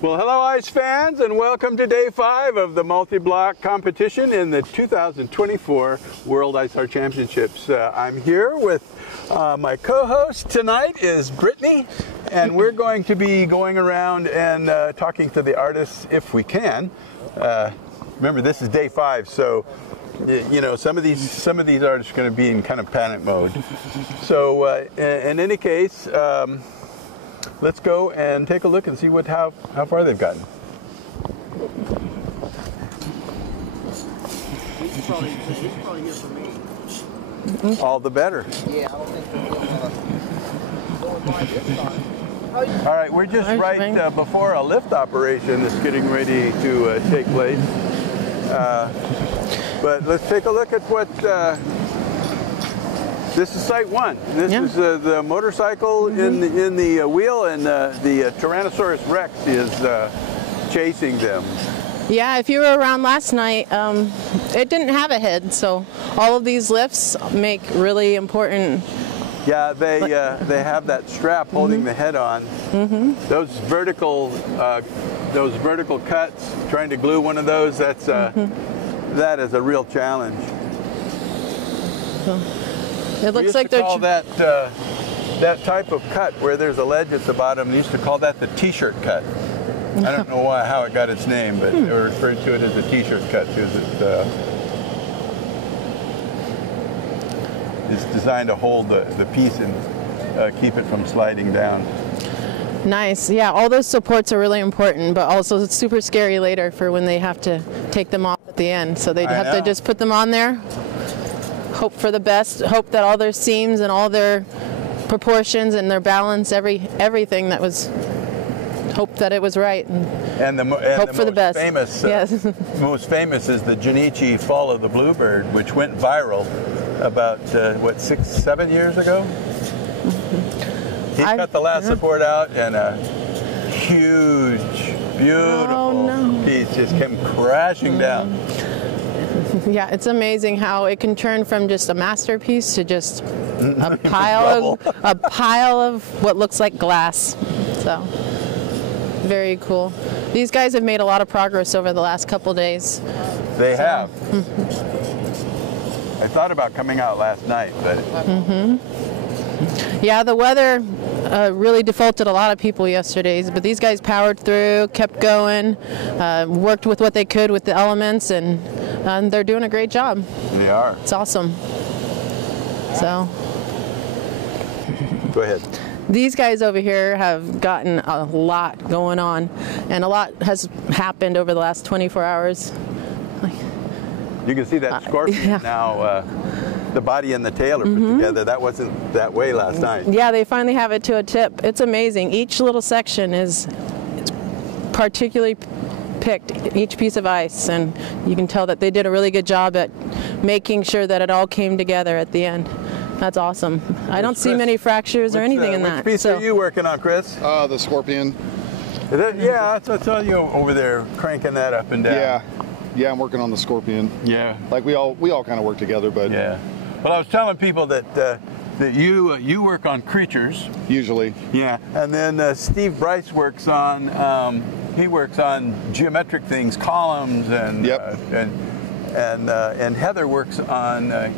Well, hello ice fans, and welcome to day 5 of the multi-block competition in the 2024 World Ice Art Championships. I'm here with my co-host tonight is Brittany, and we're going to be going around and talking to the artists if we can. Remember, this is day 5, so you know some of these artists are going to be in kind of panic mode. So in any case. Let's go and take a look and see how far they've gotten. He's probably here for me. All the better. Yeah, I don't think we're going by this time. All right, we're just right before a lift operation that's getting ready to take place. But let's take a look at what. This is site 1. This is the motorcycle in the wheel, and the Tyrannosaurus Rex is chasing them. Yeah, if you were around last night, it didn't have a head, so all of these lifts make really important. Yeah, they have that strap holding the head on. Those vertical cuts, trying to glue one of those, that is a real challenge. It looks like they're call that type of cut where there's a ledge at the bottom. They used to call that the T-shirt cut. I don't know how it got its name, but they referred to it as a T-shirt cut because it's designed to hold the piece and keep it from sliding down. Nice. Yeah, all those supports are really important, but also it's super scary later for when they have to take them off at the end. So they have to just put them on there. Hope for the best. Hope that all their seams and all their proportions and their balance, everything that was. Hope that it was right. And hope for the best. Most famous is the Junichi Fall of the Bluebird, which went viral about 6-7 years ago. He cut the last support out, and a huge, beautiful piece just came crashing down. Yeah, it's amazing how it can turn from just a masterpiece to just a pile of what looks like glass. So, very cool. These guys have made a lot of progress over the last couple days. They have. I thought about coming out last night, but... Yeah, the weather really defaulted a lot of people yesterday, but these guys powered through, kept going, worked with what they could with the elements, and they're doing a great job. They are. It's awesome. So. Go ahead. These guys over here have gotten a lot going on, and a lot has happened over the last 24 hours. You can see that scorpion now. The body and the tail are put together. That wasn't that way last night. Yeah, they finally have it to a tip. It's amazing. Each little section is particularly picked, each piece of ice, and you can tell that they did a really good job at making sure that it all came together at the end. That's awesome. I don't see many fractures or anything in that. Which piece are you working on, Chris? The scorpion. Yeah, I saw you over there cranking that up and down. Yeah, I'm working on the scorpion. Yeah. Like we all kind of work together, but yeah. Well, I was telling people that you work on creatures usually. Yeah, and then Steve Bryce works on geometric things, columns, and and Heather works on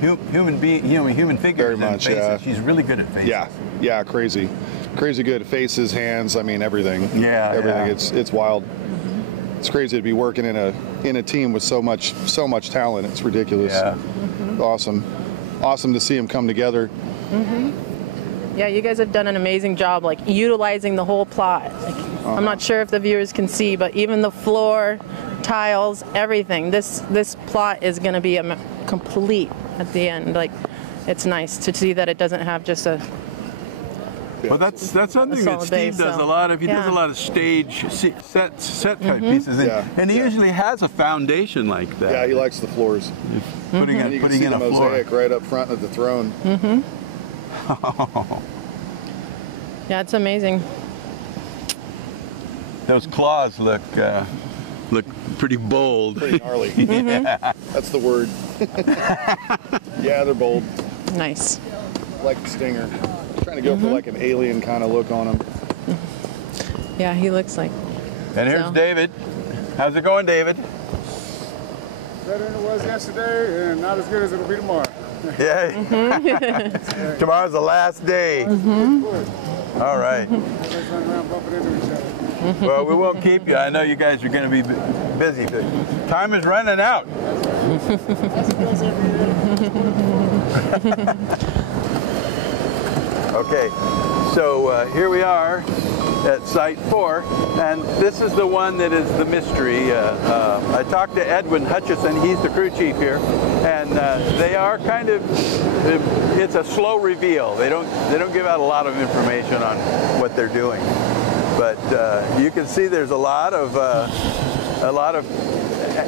human figures. Very much, and faces. yeah. She's really good at faces. Yeah, crazy good at faces, hands. I mean everything. Yeah, everything. Yeah. It's wild. It's crazy to be working in a team with so much talent. It's ridiculous. Yeah. Awesome to see them come together. Yeah, you guys have done an amazing job, like utilizing the whole plot. Like, I'm not sure if the viewers can see, but even the floor, tiles, everything. This plot is going to be complete at the end. Like, it's nice to see that it doesn't have just a. Well, that's something that Steve does a lot of. He does a lot of stage set type pieces, and he usually has a foundation like that. Yeah, he likes the floors. Putting in a mosaic right up front of the throne. Yeah, it's amazing. Those claws look pretty bold. Pretty gnarly. Yeah. That's the word. Yeah, they're bold. Nice. Like the stinger. Trying to go for like an alien kind of look on him. Yeah, he looks like. And here's So. David. How's it going, David? Better than it was yesterday, and not as good as it'll be tomorrow. Yeah. Tomorrow's the last day. All right. Everybody's running around bumping into each other. Well, we won't keep you. I know you guys are going to be busy. But time is running out. As it does every year. Okay, so here we are at Site 4, and this is the one that is the mystery. I talked to Edwin Hutchison, he's the crew chief here, and they are kind of, it's a slow reveal. They don't give out a lot of information on what they're doing. But you can see there's a lot of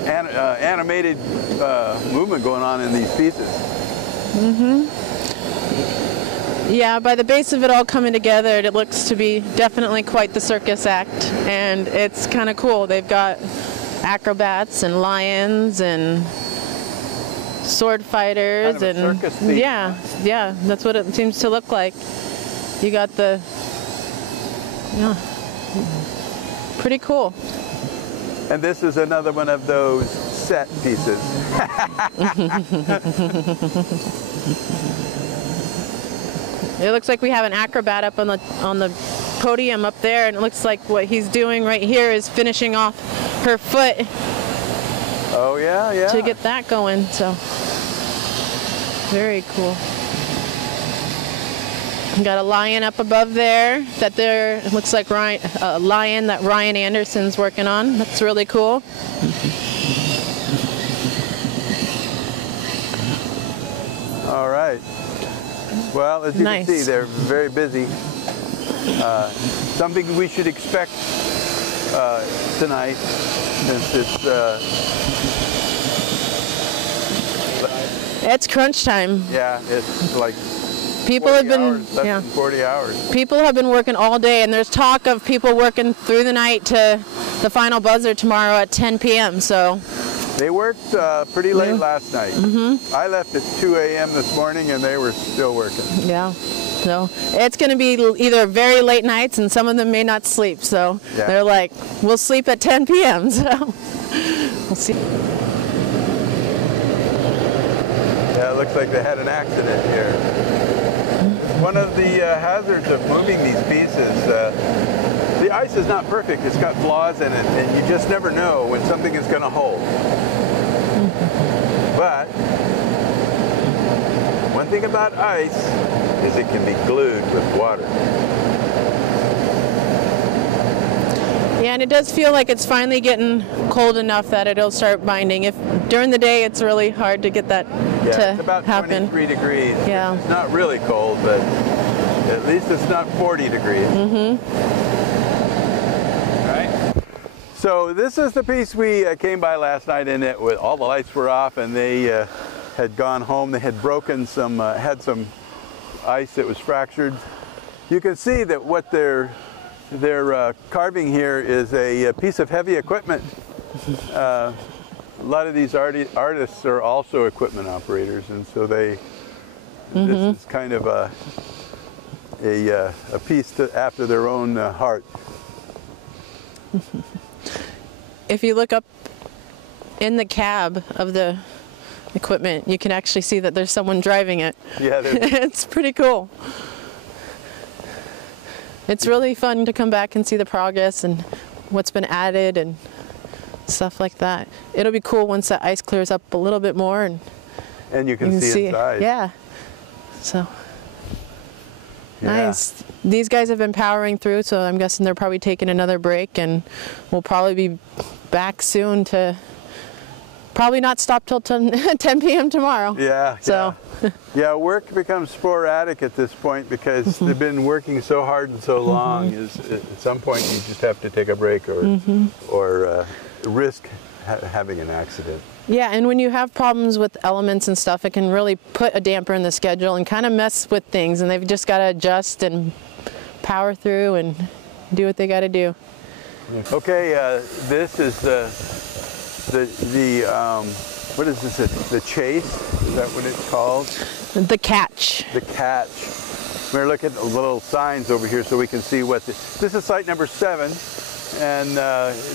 animated movement going on in these pieces. Yeah, by the base of it all coming together, it looks to be definitely quite the circus act, and it's kind of cool. They've got acrobats and lions and sword fighters, kind of a circus theme. yeah, that's what it seems to look like. You got the, pretty cool. And this is another one of those set pieces. It looks like we have an acrobat up on the podium up there, and it looks like what he's doing right here is finishing off her foot Oh yeah. to get that going. So very cool. We got a lion up above there it looks like a lion that Ryan Anderson's working on. That's really cool. All right. Well, as you can see, they're very busy. Something we should expect tonight, since It's crunch time. yeah, it's like People have been less than 40 hours. People have been working all day, and there's talk of people working through the night to the final buzzer tomorrow at 10 p.m. So They worked pretty late last night. I left at 2 a.m. this morning, and they were still working. yeah, so it's going to be either very late nights, and some of them may not sleep. So they're like, we'll sleep at 10 p.m. So we'll see. Yeah, it looks like they had an accident here. One of the hazards of moving these pieces, the ice is not perfect. It's got flaws in it, and you just never know when something is going to hold. But one thing about ice is it can be glued with water. Yeah, and it does feel like it's finally getting cold enough that it'll start binding. If during the day it's really hard to get that to it's about happen. 23 degrees. Yeah. It's not really cold, but at least it's not 40 degrees. Right? So this is the piece we came by last night, and all the lights were off, and they had gone home. They had broken some, had some ice that was fractured. You can see that what they're carving here is a piece of heavy equipment. A lot of these artists are also equipment operators, and so this is kind of a piece after their own heart. If you look up in the cab of the equipment, you can actually see that there's someone driving it. Yeah, it's pretty cool. It's really fun to come back and see the progress and what's been added and stuff like that. It'll be cool once that ice clears up a little bit more, and you can see inside. Yeah. So nice. These guys have been powering through, so I'm guessing they're probably taking another break, and we'll probably be back soon to probably not stop till 10 p.m. tomorrow. Yeah. So. Yeah, work becomes sporadic at this point because they've been working so hard and so long. At some point, you just have to take a break or risk having an accident. Yeah, and when you have problems with elements and stuff, it can really put a damper in the schedule and kind of mess with things, and they've just got to adjust and power through and do what they got to do. Okay, this is the what is this? The chase? Is that what it's called? The catch. The catch. We're looking at the little signs over here so we can see what this is. Site number 7, and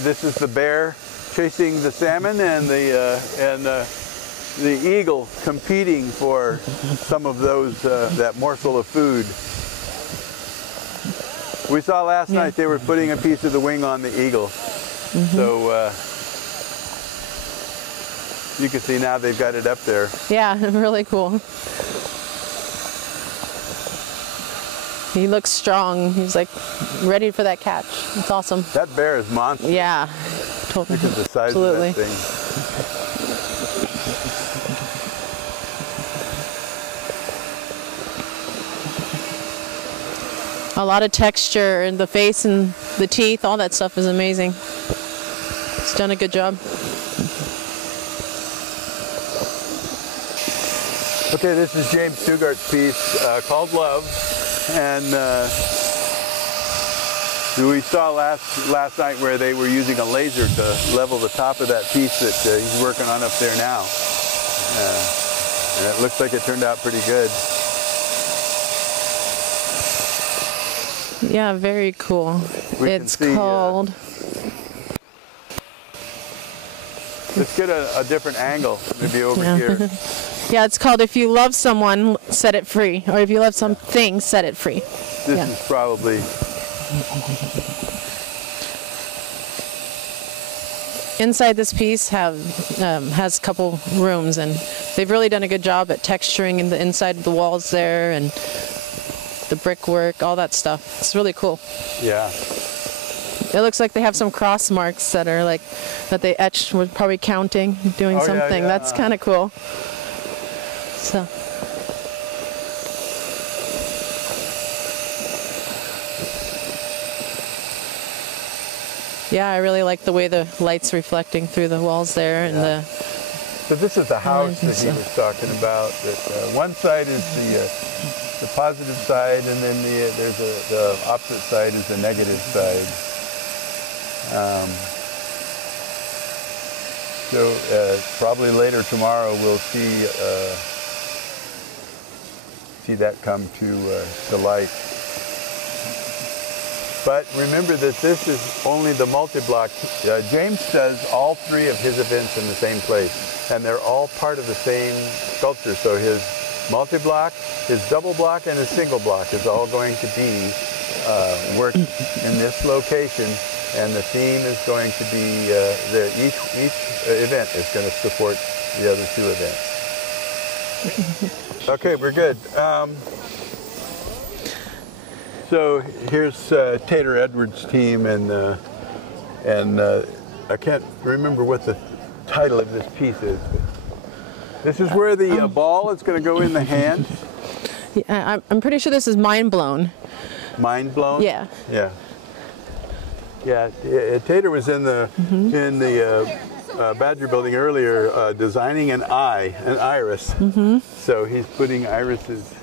this is the bear chasing the salmon, and the eagle competing for some of those that morsel of food. We saw last night they were putting a piece of the wing on the eagle. So you can see now they've got it up there. Yeah, really cool. He looks strong. He's like ready for that catch. It's awesome. That bear is monstrous. Yeah, totally. Look at the size Absolutely. of that thing. A lot of texture in the face and the teeth. All that stuff is amazing. He's done a good job. Okay, this is James Stugart's piece called Love, and we saw last night where they were using a laser to level the top of that piece that he's working on up there now, and it looks like it turned out pretty good. Yeah, very cool. It's called... Let's get a different angle, maybe over here. Yeah, it's called If You Love Someone, Set It Free. Or If You Love Something, Set It Free. This is probably... Inside this piece has a couple rooms, and they've really done a good job at texturing in the inside of the walls there, and the brickwork, all that stuff. It's really cool. Yeah. It looks like they have some cross marks that are like, that they etched, was probably counting, doing something. Yeah. That's kind of cool. So. Yeah, I really like the way the light's reflecting through the walls there, and the... So this is the house that he was talking about. That one side is the positive side, and then the opposite side is the negative side. So probably later tomorrow we'll see that come to light. But remember that this is only the multi-block. James does all three of his events in the same place, and they're all part of the same sculpture. So his multi-block, his double block, and his single block is all going to be worked in this location, and the theme is going to be each event is going to support the other two events. Okay, we're good. So here's Tater Edwards' team, and I can't remember what the title of this piece is. But this is where the ball is going to go in the hand. Yeah, I'm pretty sure this is Mind Blown. Mind Blown? Yeah. Yeah. Yeah. Tater was in the Badger building earlier, designing an iris. So he's putting irises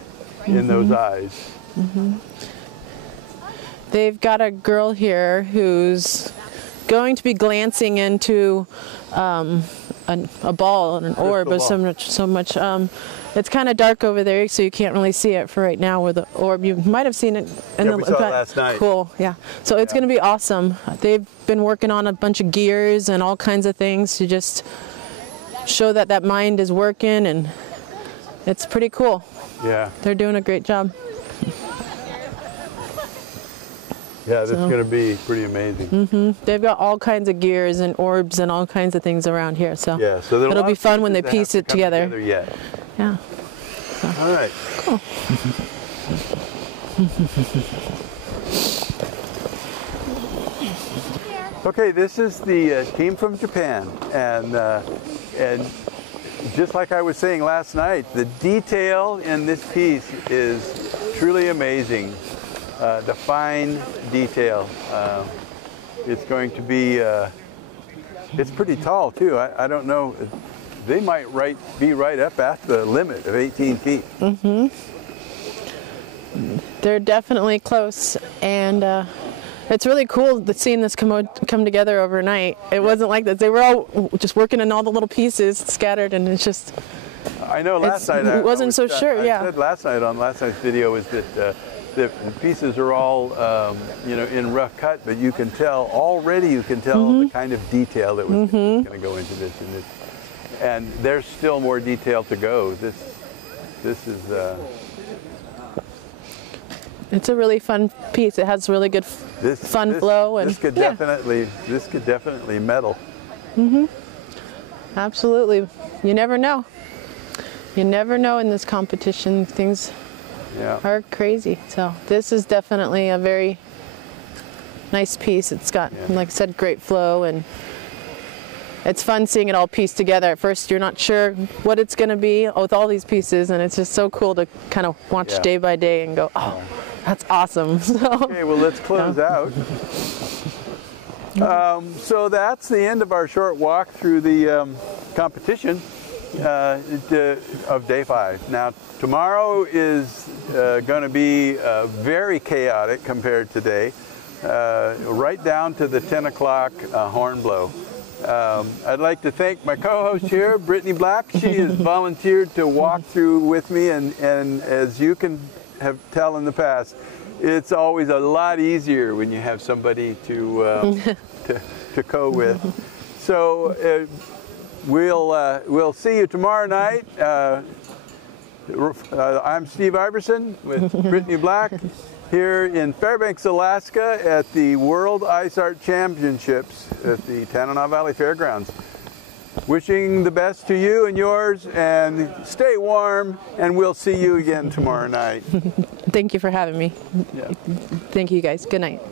in those eyes. They've got a girl here who's going to be glancing into a ball, an orb, but so much. It's kind of dark over there, so you can't really see it for right now. Where the orb, you might have seen it. We saw it last night. Cool, yeah. So it's going to be awesome. They've been working on a bunch of gears and all kinds of things to just show that that mind is working, and it's pretty cool. Yeah. They're doing a great job. Yeah, this is going to be pretty amazing. They've got all kinds of gears and orbs and all kinds of things around here. So, yeah, so it'll be fun when they piece it together. Yet. Yeah. So. All right. Cool. Okay, this is the team from Japan, and just like I was saying last night, the detail in this piece is truly amazing. The fine detail. It's going to be, it's pretty tall too. I don't know, they might be right up at the limit of 18 feet. They're definitely close, and it's really cool seeing this come together overnight. It wasn't like this. They were all just working in all the little pieces scattered, and it's just... I know last night I wasn't so sure, yeah. I said last night on last night's video is that the pieces are all, you know, in rough cut, but you can tell already. You can tell the kind of detail that was going to go into this, and there's still more detail to go. This is. It's a really fun piece. It has really good fun flow, and this could definitely medal. Absolutely. You never know. You never know in this competition. Things are crazy. So this is definitely a very nice piece. It's got, like I said, great flow, and it's fun seeing it all pieced together. At first you're not sure what it's going to be with all these pieces, and it's just so cool to kind of watch day by day and go, oh, that's awesome. So, okay, well, let's close out. So that's the end of our short walk through the competition of day 5. Now, tomorrow is going to be very chaotic compared to today, right down to the 10 o'clock horn blow. I'd like to thank my co-host here, Brittany Black. She has volunteered to walk through with me, and as you can tell in the past, it's always a lot easier when you have somebody to go with. So we'll see you tomorrow night. I'm Steve Iverson with Brittany Black here in Fairbanks, Alaska at the World Ice Art Championships at the Tanana Valley Fairgrounds. Wishing the best to you and yours, and stay warm, and we'll see you again tomorrow night. Thank you for having me. Yeah. Thank you guys. Good night.